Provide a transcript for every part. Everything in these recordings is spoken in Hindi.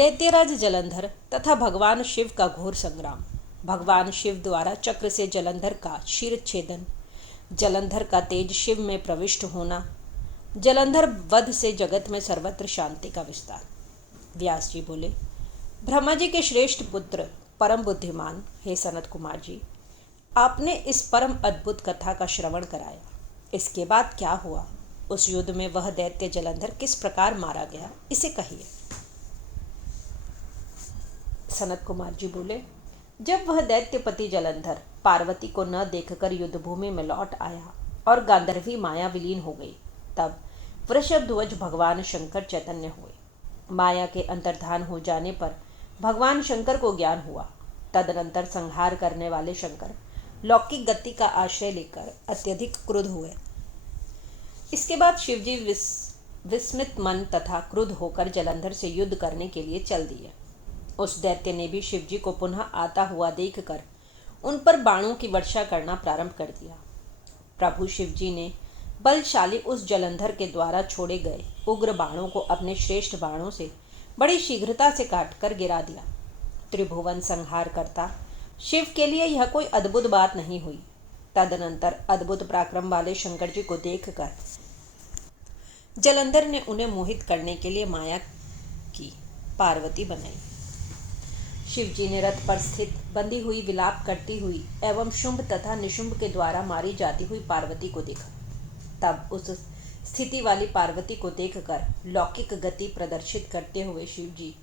दैत्यराज जलंधर तथा भगवान शिव का घोर संग्राम। भगवान शिव द्वारा चक्र से जलंधर का शिरच्छेदन, जलंधर का तेज शिव में प्रविष्ट होना, जलंधर वध से जगत में सर्वत्र शांति का विस्तार। व्यास जी बोले, ब्रह्मा जी के श्रेष्ठ पुत्र परम बुद्धिमान हे सनत कुमार जी, आपने इस परम अद्भुत कथा का श्रवण कराया। इसके बाद क्या हुआ? उस युद्ध में वह दैत्य जलंधर किस प्रकार मारा गया, इसे कहिए। सनत कुमार जी बोले, जब वह दैत्यपति जलंधर पार्वती को न देखकर युद्धभूमि में लौट आया और गांधर्वी माया विलीन हो गई, तब वृषभ ध्वज भगवान शंकर चैतन्य हुए। माया के अंतर्धान हो जाने पर भगवान शंकर को ज्ञान हुआ। तदनंतर संहार करने वाले शंकर लौकिक गति का आश्रय लेकर अत्यधिक क्रुद्ध हुए। इसके बाद शिवजी विस्मित मन तथा क्रुद्ध होकर जलंधर से युद्ध करने के लिए चल दिए। उस दैत्य ने भी शिवजी को पुनः आता हुआ देखकर उन पर बाणों की वर्षा करना प्रारंभ कर दिया। प्रभु शिवजी ने बलशाली उस जलंधर के द्वारा छोड़े गए उग्र बाणों को अपने श्रेष्ठ बाणों से बड़ी शीघ्रता से काटकर गिरा दिया। त्रिभुवन संहार करता शिव के लिए यह कोई अद्भुत बात नहीं हुई। तदनंतर अद्भुत पराक्रम वाले शंकर जी को देखकर जलंधर ने उन्हें मोहित करने के लिए माया की पार्वती बनाई। शिवजी ने रथ पर स्थित बंधी हुई विलाप करती हुई एवं शुंभ तथा निशुंभ के द्वारा मारी जाती हुई पार्वती को देखा। तब उस स्थिति वाली पार्वती को देखकर लौकिक गति प्रदर्शित करते हुए शिवजी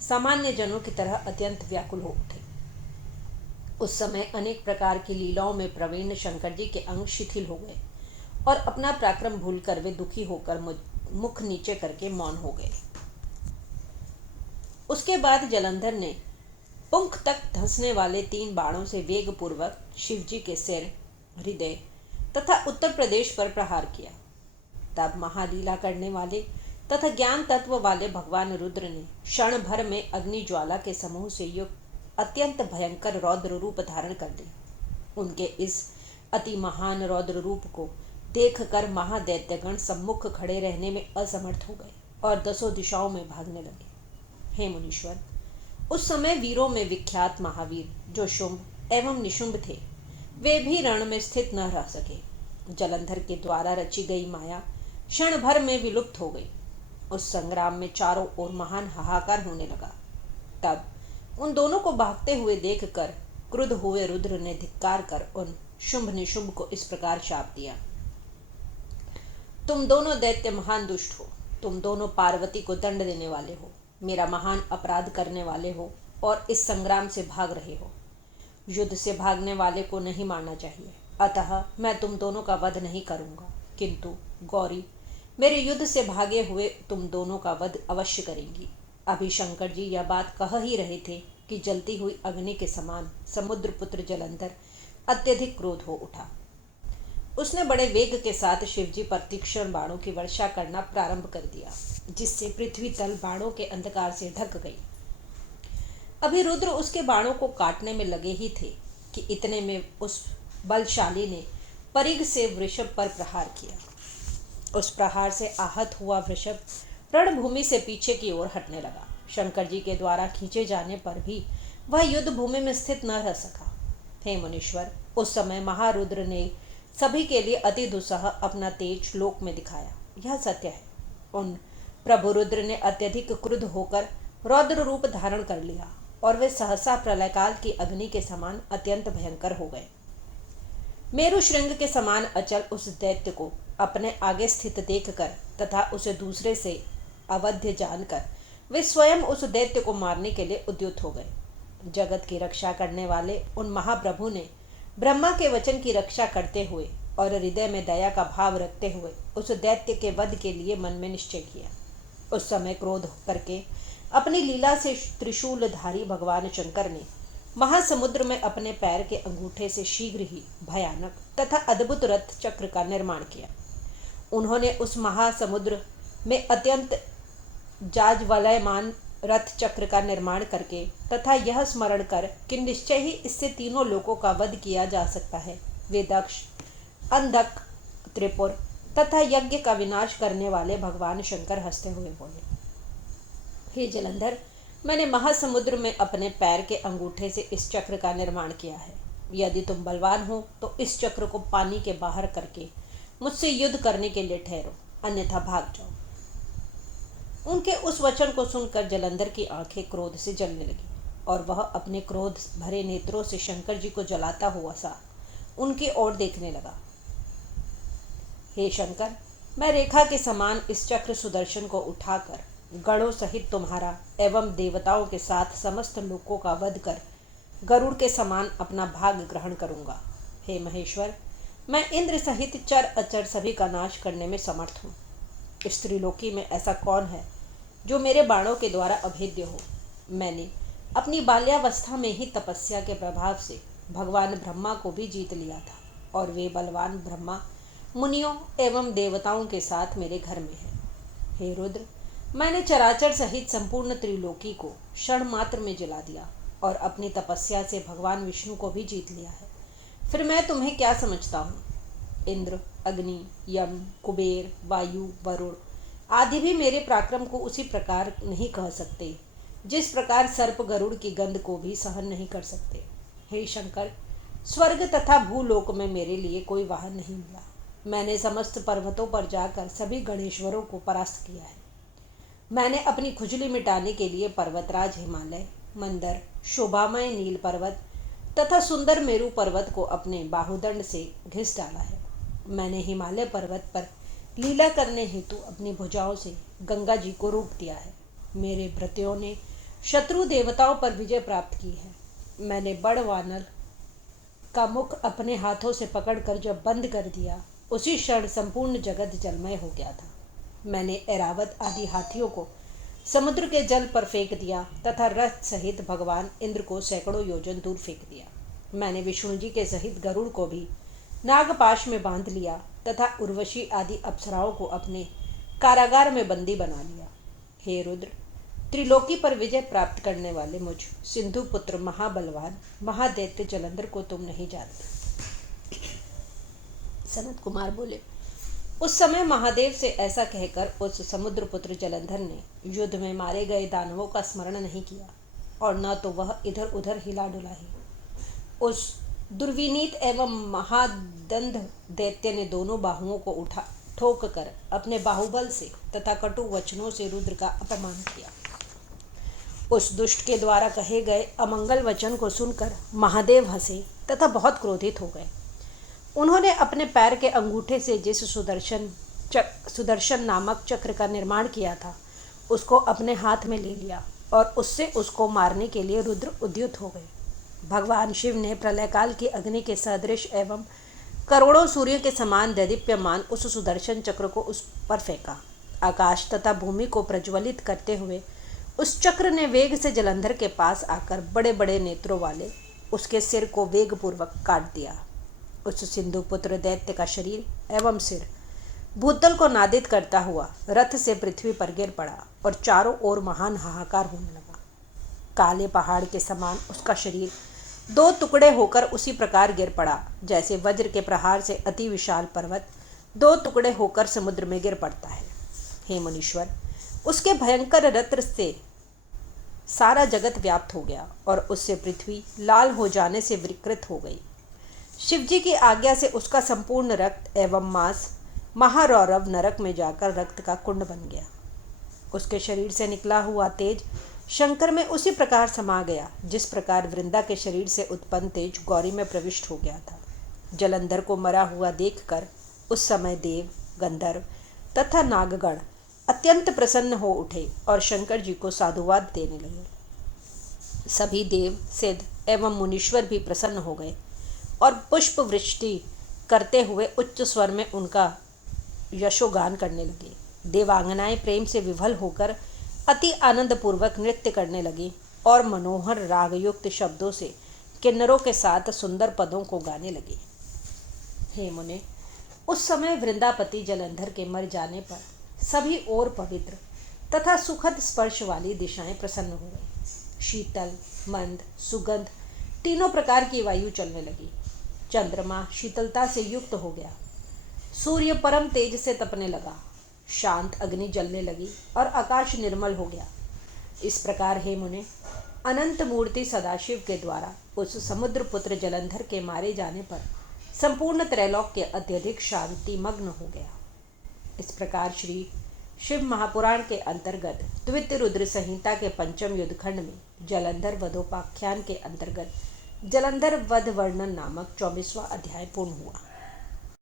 सामान्य जनों की तरह अत्यंत व्याकुल हो उठे। उस समय अनेक प्रकार की लीलाओं में प्रवीण शंकर जी के अंग शिथिल हो गए और अपना पराक्रम भूलकर वे दुखी होकर मुख नीचे करके मौन हो गए। उसके बाद जलंधर ने पुंख तक धंसने वाले 3 बाणों से वेग पूर्वक शिवजी के सिर, हृदय तथा उत्तर प्रदेश पर प्रहार किया। तब महालीला करने वाले तथा ज्ञान तत्व वाले भगवान रुद्र ने क्षण भर में अग्नि ज्वाला के समूह से युक्त अत्यंत भयंकर रौद्र रूप धारण कर लिया। उनके इस अति महान रौद्र रूप को देखकर महादैत्यगण सम्मुख खड़े रहने में असमर्थ हो गए और 10 दिशाओं में भागने लगे। हे मुनीश्वर, उस समय वीरों में विख्यात महावीर जो शुंभ एवं निशुंभ थे, वे भी रण में स्थित न रह सके। जलंधर के द्वारा रची गई माया क्षण भर में विलुप्त हो गई। उस संग्राम में चारों ओर महान हाहाकार होने लगा। तब उन दोनों को भागते हुए देखकर क्रुद्ध हुए रुद्र ने धिक्कार कर उन शुंभ निशुंभ को इस प्रकार शाप दिया, तुम दोनों दैत्य महान दुष्ट हो, तुम दोनों पार्वती को दंड देने वाले हो, मेरा महान अपराध करने वाले हो और इस संग्राम से भाग रहे हो। युद्ध से भागने वाले को नहीं मारना चाहिए, अतः मैं तुम दोनों का वध नहीं करूंगा, किंतु गौरी मेरे युद्ध से भागे हुए तुम दोनों का वध अवश्य करेंगी। अभी शंकर जी यह बात कह ही रहे थे कि जलती हुई अग्नि के समान समुद्र पुत्र जलंधर अत्यधिक क्रोध हो उठा। उसने बड़े वेग के साथ शिवजी पर तीक्ष्ण बाणों की वर्षा करना प्रारंभ कर दिया, जिससे पृथ्वी तल बाणों के अंधकार से ढक गई। अभी रुद्र उसके बाणों को काटने में लगे ही थे कि इतने में उस बलशाली ने परिघ से वृषभ पर प्रहार किया। उस प्रहार से आहत हुआ वृषभ रणभूमि से पीछे की ओर हटने लगा। शंकर जी के द्वारा खींचे जाने पर भी वह युद्ध भूमि में स्थित न रह सका। हे मुनीश्वर, उस समय महारुद्र ने सभी के लिए अति दुस्सह अपना तेज लोक में दिखाया। यह सत्य है। उन प्रभु रुद्र ने अत्यधिक क्रुद्ध होकर रौद्र रूप धारण कर लिया और वे सहसा प्रलयकाल की अग्नि के समान अत्यंत भयंकर हो गए। मेरु श्रृंग के समान अचल उस दैत्य को अपने आगे स्थित देखकर तथा उसे दूसरे से अवध्य जानकर वे स्वयं उस दैत्य को मारने के लिए उद्युत हो गए। जगत की रक्षा करने वाले उन महाप्रभु ने ब्रह्मा के वचन की रक्षा करते हुए और हृदय में दया का भाव रखते हुए उस दैत्य के वध के लिए मन में निश्चय किया। उस समय क्रोध करके अपनी लीला से त्रिशूलधारी भगवान शंकर ने महासमुद्र में अपने पैर के अंगूठे से शीघ्र ही भयानक तथा अद्भुत रथ चक्र का निर्माण किया। उन्होंने उस महासमुद्र में अत्यंत जाज्वल्यमान रथ चक्र का निर्माण करके तथा यह स्मरण कर कि निश्चय ही इससे तीनों लोकों का वध किया जा सकता है, वे दक्ष, अंधक, त्रिपुर तथा यज्ञ का विनाश करने वाले भगवान शंकर हंसते हुए बोले, हे जलंधर, मैंने महासमुद्र में अपने पैर के अंगूठे से इस चक्र का निर्माण किया है। यदि तुम बलवान हो तो इस चक्र को पानी के बाहर करके मुझसे युद्ध करने के लिए ठहरो, अन्यथा भाग जाओ। उनके उस वचन को सुनकर जलंधर की आंखें क्रोध से जलने लगी और वह अपने क्रोध भरे नेत्रों से शंकर जी को जलाता हुआ सा उनकी ओर देखने लगा। हे शंकर, मैं रेखा के समान इस चक्र सुदर्शन को उठाकर गणों सहित तुम्हारा एवं देवताओं के साथ समस्त लोकों का वध कर गरुड़ के समान अपना भाग ग्रहण करूंगा। हे महेश्वर, मैं इंद्र सहित चर अचर सभी का नाश करने में समर्थ हूँ। इस त्रिलोकी में ऐसा कौन है जो मेरे बाणों के द्वारा अभेद्य हो। मैंने अपनी बाल्यावस्था में ही तपस्या के प्रभाव से भगवान ब्रह्मा को भी जीत लिया था और वे बलवान ब्रह्मा मुनियों एवं देवताओं के साथ मेरे घर में हैं। हे रुद्र, मैंने चराचर सहित संपूर्ण त्रिलोकी को क्षण मात्र में जला दिया और अपनी तपस्या से भगवान विष्णु को भी जीत लिया है। फिर मैं तुम्हें क्या समझता हूँ? इंद्र, अग्नि, यम, कुबेर, वायु, वरुण आदि भी मेरे पराक्रम को उसी प्रकार नहीं कह सकते जिस प्रकार सर्प गरुड़ की गंध को भी सहन नहीं कर सकते। हे शंकर, स्वर्ग तथा भूलोक में मेरे लिए कोई वाहन नहीं मिला। मैंने समस्त पर्वतों पर जाकर सभी गणेश्वरों को परास्त किया है। मैंने अपनी खुजली मिटाने के लिए पर्वतराज हिमालय, मंदर, शोभामय नील पर्वत तथा सुंदर मेरू पर्वत को अपने बाहुदंड से घिस डाला है। मैंने हिमालय पर्वत पर लीला करने हेतु अपनी भुजाओं से गंगा जी को रोक दिया है। मेरे भृत्यों ने शत्रु देवताओं पर विजय प्राप्त की है। मैंने बड़ वानर का मुख अपने हाथों से पकड़कर जब बंद कर दिया, उसी क्षण संपूर्ण जगत जलमय हो गया था। मैंने ऐरावत आदि हाथियों को समुद्र के जल पर फेंक दिया तथा रथ सहित भगवान इंद्र को सैकड़ों योजन दूर फेंक दिया। मैंने विष्णु जी के सहित गरुड़ को भी नागपाश में बांध लिया तथा उर्वशी आदि अप्सराओं को अपने कारागार में बंदी बना लिया। हे रुद्र, त्रिलोकी पर विजय प्राप्त करने वाले मुझ सिंधु पुत्र महाबलवान महादैत्य जलंधर को तुम नहीं जानते। सनत कुमार बोले, उस समय महादेव से ऐसा कहकर उस समुद्र पुत्र जलंधर ने युद्ध में मारे गए दानवों का स्मरण नहीं किया और न तो वह इधर उधर हिला डुला ही। उस दुर्विनीत एवं महादंध दैत्य ने दोनों बाहुओं को उठा ठोक कर अपने बाहुबल से तथा कटु वचनों से रुद्र का अपमान किया। उस दुष्ट के द्वारा कहे गए अमंगल वचन को सुनकर महादेव हंसे तथा बहुत क्रोधित हो गए। उन्होंने अपने पैर के अंगूठे से जिस सुदर्शन नामक चक्र का निर्माण किया था उसको अपने हाथ में ले लिया और उससे उसको मारने के लिए रुद्र उद्युत हो गए। भगवान शिव ने प्रलयकाल की अग्नि के सदृश एवं करोड़ों सूर्यों के समान दैदीप्यमान उस सुदर्शन चक्र को उस पर फेंका। आकाश तथा भूमि को प्रज्वलित करते हुए उस चक्र ने वेग से जलंधर के पास आकर बड़े बड़े नेत्रों वाले उसके सिर को वेगपूर्वक काट दिया। उस सिंधु पुत्र दैत्य का शरीर एवं सिर भूतल को नादित करता हुआ रथ से पृथ्वी पर गिर पड़ा और चारों ओर महान हाहाकार होने लगा। काले पहाड़ के समान उसका शरीर दो टुकड़े होकर उसी प्रकार गिर पड़ा जैसे वज्र के प्रहार से अति विशाल पर्वत दो टुकड़े होकर समुद्र में गिर पड़ता है। हे मुनीश्वर, उसके भयंकर रत्र से सारा जगत व्याप्त हो गया और उससे पृथ्वी लाल हो जाने से विकृत हो गई। शिवजी की आज्ञा से उसका संपूर्ण रक्त एवं मांस महारौरव नरक में जाकर रक्त का कुंड बन गया। उसके शरीर से निकला हुआ तेज शंकर में उसी प्रकार समा गया जिस प्रकार वृंदा के शरीर से उत्पन्न तेज गौरी में प्रविष्ट हो गया था। जलंधर को मरा हुआ देखकर उस समय देव, गंधर्व तथा नागगण अत्यंत प्रसन्न हो उठे और शंकर जी को साधुवाद देने लगे। सभी देव, सिद्ध एवं मुनीश्वर भी प्रसन्न हो गए और पुष्प वृष्टि करते हुए उच्च स्वर में उनका यशोगान करने लगे। देवांगनाएं प्रेम से विभल होकर अति आनंदपूर्वक नृत्य करने लगी और मनोहर रागयुक्त शब्दों से किन्नरों के साथ सुंदर पदों को गाने लगी। हे मुने, उस समय वृंदापति जलंधर के मर जाने पर सभी ओर पवित्र तथा सुखद स्पर्श वाली दिशाएं प्रसन्न हो गई। शीतल, मंद, सुगंध तीनों प्रकार की वायु चलने लगी। चंद्रमा शीतलता से युक्त हो गया। सूर्य परम तेज से तपने लगा। शांत अग्नि जलने लगी और आकाश निर्मल हो गया। इस प्रकार हे मुने, अनंत मूर्ति सदाशिव के द्वारा उस समुद्र पुत्र जलंधर के मारे जाने पर संपूर्ण त्रैलोक्य अत्यधिक शांति मग्न हो गया। इस प्रकार श्री शिव महापुराण के अंतर्गत द्वितीय रुद्र संहिता के पंचम युद्धखंड में जलंधर वधोपाख्यान के अंतर्गत जलंधर वध वर्णन नामक 24वां अध्याय पूर्ण हुआ।